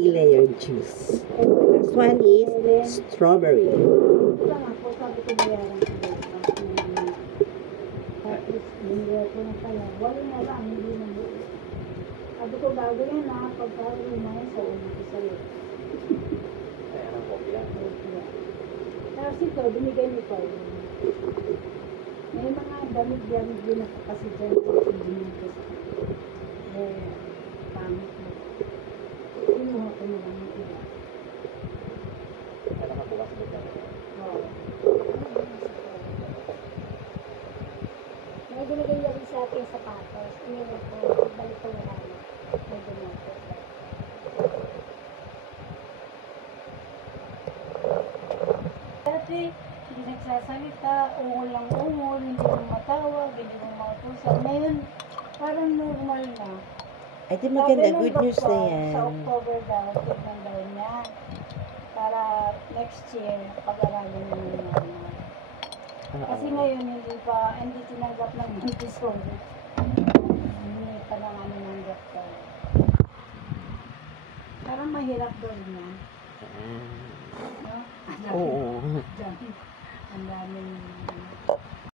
multi-layered juice. The last one is strawberry. Sabi ko gagawin na pagkawin na yun sa una ko sa'yo. Kaya ng coffee lang. Tapos ito, binigay ni Paul. May mga damit-damit din ako kasi dyan sa binigay ko. Pangit mo. Kinuha ko na lang yung iba. Kaya nakabukas mo lang. Oo. May binigay niya rin sa akin sapatos. Iniwan ko, balik ko na lang. May binigay ko. Dati, hindi nagsasalita, ungol lang ungol, hindi mo matawag, hindi mo mautusan. Ngayon, parang normal na. Ay, di maganda. Sabi ng Good news na doktor, yan. Sa October daw, tignan daw niya. Para next year, pag-aralin na naman. Kasi ngayon, hindi tinanggap ng Montessori. Hindi pa ng ano ng doktor. Parang mahirap daw niya. No? Oo. Ang daming